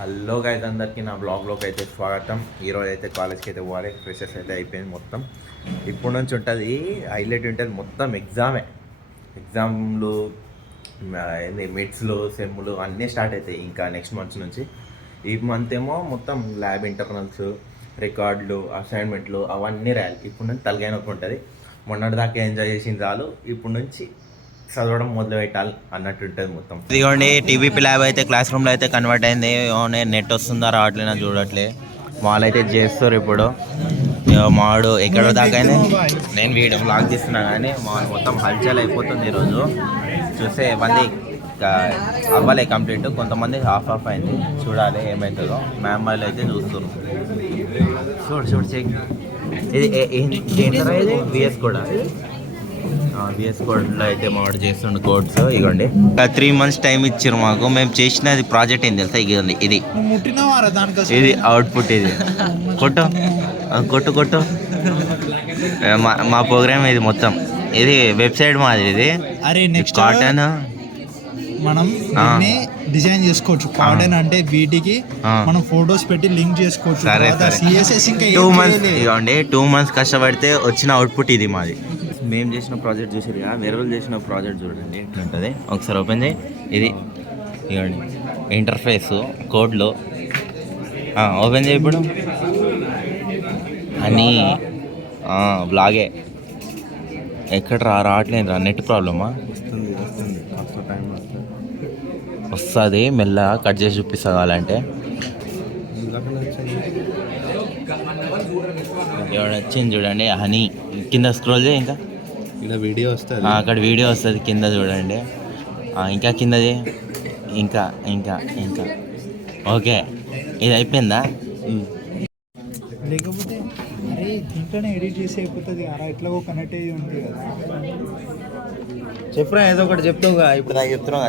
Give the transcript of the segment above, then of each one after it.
Hello guys, అందరికీ నా బ్లాగ్లోకి అయితే స్వాగతం. ఈరోజు అయితే కాలేజ్కి అయితే పోవాలి. ఫ్రెషర్స్ అయితే అయిపోయింది మొత్తం. ఇప్పుడు నుంచి ఉంటుంది హైలైట్ ఉంటుంది మొత్తం ఎగ్జామ్లు మిడ్స్లు సెమ్లు అన్నీ స్టార్ట్ అవుతాయి ఇంకా నెక్స్ట్ మంత్ నుంచి. ఈ మంత్ ఏమో మొత్తం ల్యాబ్ ఇంటర్నల్స్, రికార్డులు, అసైన్మెంట్లు అవన్నీ రాయాలి. ఇప్పుడు నుంచి తలకాయ నొప్పి ఉంటుంది. మొన్నటిదాకా ఎంజాయ్ చేసింది చాలు, ఇప్పుడు నుంచి చదవడం మొదలు పెట్టాలి అన్నట్టు ఉంటుంది మొత్తం. ఇదిగోండి టీవీపీ ల్యాబ్ అయితే క్లాస్ రూమ్లో అయితే కన్వర్ట్ అయింది. నెట్ వస్తుందా రావట్లేనా చూడట్లే. వాళ్ళు అయితే చేస్తారు ఇప్పుడు. మాడు ఎక్కడ దాకా అయింది. నేను వీడియో బ్లాగ్ తీస్తున్నా కానీ మాడు మొత్తం హల్చల్ అయిపోతుంది ఈరోజు. చూస్తే మంది అవ్వలే కంప్లీట్, కొంతమంది హాఫ్ అయింది. చూడాలి ఏమవుతుందో. మ్యామ్ వాళ్ళు అయితే చూస్తున్నారు. చూడు చెక్. ఇది ఏంటంటే విఎస్ కూడా విఎస్ కోడ్లో అయితే మావాడు చేస్తుండే కోడ్స్. ఇవ్వండి 3 months టైం ఇచ్చారు మాకు. మేము చేసినది ప్రాజెక్ట్ ఏం తెలుసా? ఇది ఇది అవుట్పుట్. ఇది కొట్టు మా ప్రోగ్రామ్ ఇది మొత్తం. ఇది వెబ్సైట్ మాది. ఇది కాటన్ మనం డిజైన్ చేసుకోవచ్చు. కాటన్ అంటే వీటికి మనం ఫొటోస్ పెట్టి లింక్ చేసుకోవచ్చు. ఇంకా 2 months ఇవ్వండి. 2 months కష్టపడితే వచ్చిన అవుట్పుట్ ఇది మాది. మేము చేసిన ప్రాజెక్ట్ చూసారు, వేరే వాళ్ళు చేసిన ప్రాజెక్ట్ చూడండి ఎట్లుంటుంది. ఒకసారి ఓపెన్ చేయి. ఇది ఇవ్వండి ఇంటర్ఫేస్ కోడ్లో ఓపెన్ చేయి. ఇప్పుడు అని బ్లాగే ఎక్కడ రావట్లేదు. నెట్ ప్రాబ్లమా? వస్తుంది మెల్లగా కట్ చేసి చూపిస్తా కావాలంటే. వచ్చింది చూడండి హనీ. కింద స్క్రోల్ చేయి. ఇంకా ఇక్కడ వీడియో వస్తుంది. అక్కడ వీడియో వస్తుంది కింద చూడండి. ఇంకా కిందది. ఇంకా ఓకే, ఇది అయిపోయిందా? లేకపోతే దీంట్లోనే ఎడిట్ చేసి అయిపోతుంది కదా, ఎట్లాగో కనెక్ట్ అయ్యి ఉంది కదా. చెప్పురా, ఏదో ఒకటి చెప్తావుగా. ఇప్పుడు నాకు చెప్తున్నావు.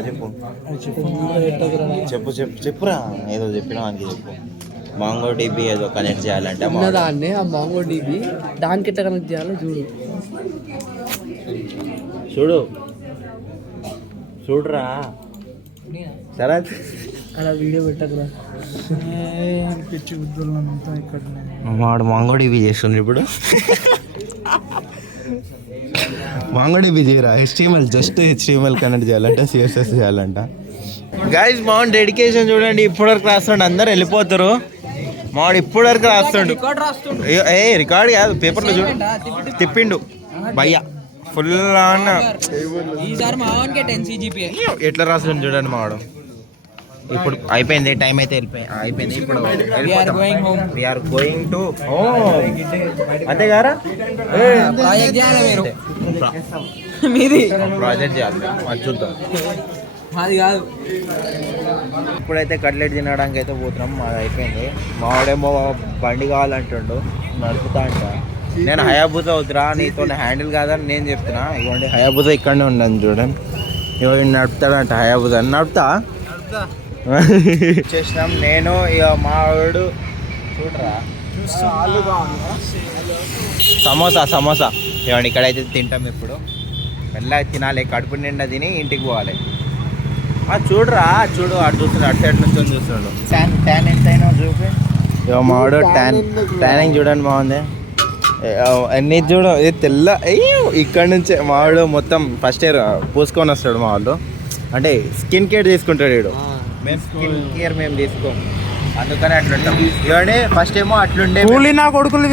చెప్పురా, ఏదో చెప్పినా అని చెప్పు. మాంగో డిబి ఏదో కనెక్ట్ చేయాలంటే దాన్ని ఆ మాంగో డిబి దానికి ఎట్లా కనెక్ట్ చేయాలో చూడురా. సరే అలా వీడియో పెట్టకురా. పిచ్చి ఉద్యోగులంతా ఇక్కడ వాడు మాంగో డిబి చేస్తుంది ఇప్పుడు. మాంగో డిబి చేయరా. HTML కనెక్ట్ చేయాలంట, CSS చేయాలంట. గైస్ మామూలు డెడికేషన్ చూడండి. ఇప్పటివరకు రాస్తుండే, అందరు వెళ్ళిపోతారు. మావాడు ఇప్పుడు వరకు రాస్తుండు. రికార్డ్ కాదు, పేపర్లో చూడు తిప్పిండు భయ్య ఫుల్. ఎట్లా రాస్తుండు చూడండి మావాడు. ఇప్పుడు అయిపోయింది, టైం అయితే అయిపోయింది. ఇప్పుడు వీఆర్ గోయింగ్ టు అంతే గారా ప్రాజెక్ట్ చేయాలి. చూద్దాం. అది కాదు. ఇప్పుడైతే కట్లెట్ తినడానికి అయితే పోతున్నాం. మాది అయిపోయింది. మావాడేమో బండి కావాలంటుండు, నడుపుతా అంట. నేను హయాబుజా అవుతురా, నీతో హ్యాండిల్ కాదని నేను చెప్తున్నా. ఇవ్వండి హయాబుజా ఇక్కడనే ఉన్నాను చూడండి. ఇవ్వండి నడుపుతాడంట హయాబుజా. నడుపుతా చేసినాం. నేను ఇక మావాడు చూడరా సమోసా ఇవ్వండి. ఇక్కడైతే తింటాం. ఇప్పుడు మెల్లగా తినాలి, కడుపు నిండా తిని ఇంటికి పోవాలి. చూడు అటు చూస్తున్నాడు, అటు సైడ్ నుంచి చూస్తున్నాడు. ట్యాన్ ఎంతైనా చూపి. మావాడు ట్యానింగ్ చూడండి బాగుంది. అన్నీ చూడు. ఇది తెల్ల ఇక్కడ నుంచే మావాడు మొత్తం ఫస్ట్ ఇయర్ పూసుకొని వస్తాడు. మా వాళ్ళు అంటే స్కిన్ కేర్ తీసుకుంటాడు వీడు. మేము స్కిన్ కేర్ మేము తీసుకోం, అందుకని అట్లుంటాం. ఇవ్వండి ఫస్ట్ ఏమో అట్లుండే నా కొడుకులు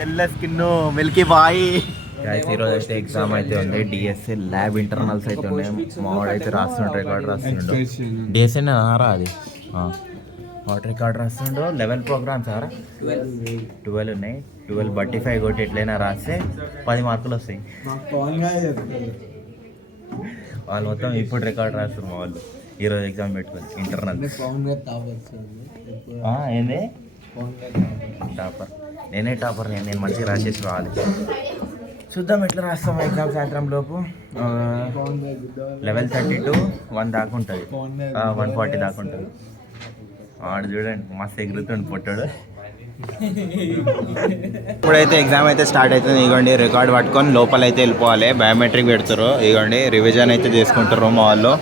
తెల్ల స్కిన్ మిల్కీ బాయ్. ఈరోజు అయితే ఎగ్జామ్ అయితే ఉంది. డిఎస్ఏ ల్యాబ్ ఇంటర్నల్స్ అయితే ఉన్నాయి. మావాడు అయితే రాస్తుండ్రు, రికార్డ్ రాస్తుండు. డిఎస్ఏ నారా అది వాటర్ రికార్డ్ రాస్తుండ్రు. 11 ప్రోగ్రామ్స్ ఆరా 12 ఉన్నాయి. 12 బట్టి 5 కొట్టి ఎట్లయినా రాస్తే 10 మార్కులు వస్తాయి. వాళ్ళు మొత్తం ఇప్పుడు రికార్డ్ రాస్తారు మా వాళ్ళు. ఈరోజు ఎగ్జామ్ పెట్టుకొని ఇంటర్నల్. ఏంది టాపర్? నేనే టాపర్. నేను మంచిగా రాసేసి రావాలి. చూద్దాం ఎట్లా రాస్తాం ఎగ్జామ్. సాయంత్రం లోపు 11:30 to 1 దాకా ఉంటుంది. 1:40 దాకా ఉంటుంది. వాడు చూడండి మస్తు ఎగురుతుండు పొట్టాడు. ఇప్పుడైతే ఎగ్జామ్ అయితే స్టార్ట్ అవుతుంది. ఇగోండి రికార్డ్ పట్టుకొని లోపల అయితే వెళ్ళిపోవాలి. బయోమెట్రిక్ పెడతారు. ఇగోండి రివిజన్ అయితే చేసుకుంటారు మా వాళ్ళు.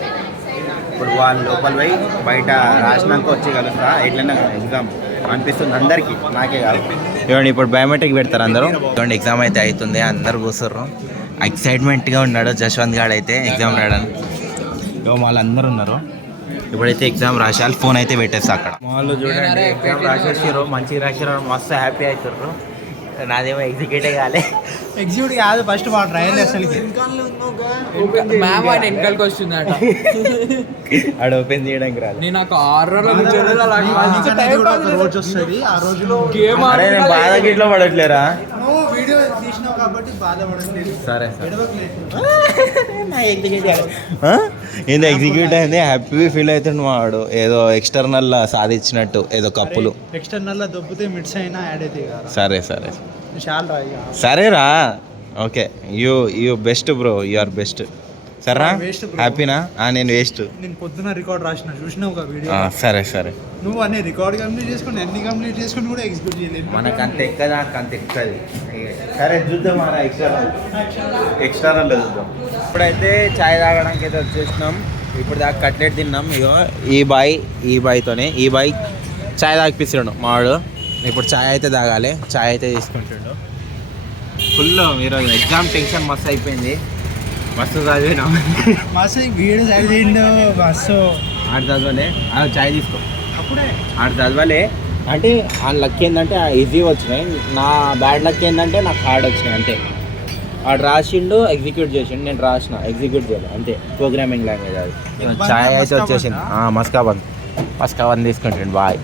ఇప్పుడు వాళ్ళు లోపల పోయి బయట రాసినాక వచ్చి కలుస్తా ఎట్లన్నా ఎగ్జామ్ అనిపిస్తుంది అందరికీ, నాకే కాదు. ఇవ్వండి ఇప్పుడు బయోమెట్రిక్ పెడతారు అందరూ. ఇవ్వండి ఎగ్జామ్ అయితే అవుతుంది, అందరు కూర్చుర్రు. ఎక్సైట్మెంట్గా ఉన్నాడు జశ్వంత్ గారు అయితే ఎగ్జామ్ రాయడానికి. వాళ్ళందరూ ఉన్నారు. ఇప్పుడైతే ఎగ్జామ్ రాసేయాలి, ఫోన్ అయితే పెట్టేస్తా అక్కడ. వాళ్ళు చూడండి ఎగ్జామ్ రాసేసారు, మంచిగా రాసారు, మస్తు హ్యాపీ అవుతారు. నాదేమో ఎగ్జిక్యూటివ్ కాలే. ఎగ్జిక్యూటివ్ కాదు, ఫస్ట్ వాడు ట్రయల్ అసలుకి మ్యామ్ వాడి వెనకాలకి వస్తుందట. ఆడ ఓపెన్ చేయడానికి రాదు. నేను నాకు 6 రోజు వస్తుంది, ఆ రోజులో గేమ్ అరే నేను బాధ గిట్లో పడట్లేరా. నువ్వు వీడియో తీసినావు కాబట్టి బాధపడట్లేదు. సరే ఏందో ఎగ్జిక్యూటివ్ అయింది, హ్యాపీ ఫీల్ అవుతుండు వాడు. ఏదో ఎక్స్టర్నల్ సాధించినట్టు, ఏదో కప్పులు ఎక్స్టర్నల్ లా దొబ్బితే మిడ్స్ అయినా యాడ్ అయితే కదా. సరే సరే చాలా రా ఇక. సరేరా, okay. You best bro, you are best. సరేరా, Waste bro. హ్యాపీనా? నేను వేస్ట్. నేను పొద్దున రికార్డ్ రాసిన, చూసినావు ఒక వీడియో. సరే సరే. నువ్వు అన్ని రికార్డ్ కంప్లీట్ చేసుకుని అన్ని కంప్లీట్ చేసుకుని కూడా ఎగ్జిక్యూట్ చేయలేదు. మనకు అంత ఎక్కదా, అంత ఎక్కుతుంది. సరే చూద్దాం, మన ఎక్స్టర్నల్ చూద్దాం. ఇప్పుడైతే చాయ్ తాగడానికి అయితే వచ్చేసినాం. ఇప్పుడు దాకా కట్లెట్ తిన్నాం. ఇగో ఈ బాయ్తోనే ఈ బాయ్ చాయ్ తాగిపిస్తాడు మావాడు. ఇప్పుడు చాయ్ అయితే తాగాలి, చాయ్ అయితే తీసుకుంటాడు. ఫుల్ ఈరోజు ఎగ్జామ్ టెన్షన్ మస్తు అయిపోయింది, మస్తు చదివినాం. మస్తు వీడియో చదివిండు మస్తు. ఆడ చదవలే, చాయ్ తీసుకో. అప్పుడే ఆడ చదవలే అంటే ఆ లక్ ఏంటంటే ఈజీ వచ్చినాయి, నా బ్యాడ్ లక్ ఏంటంటే నాకు హార్డ్ వచ్చినాయి అంతే. ఆడు రాసిండు, ఎగ్జిక్యూట్ చేసిండు, నేను రాసిన ఎగ్జిక్యూట్ చేయలేదు అంతే. ప్రోగ్రామింగ్ లాంగ్వేజ్ అది. చాయ్ అయితే వచ్చేసింది. మస్కాబన్ తీసుకుంటాను. బాయ్.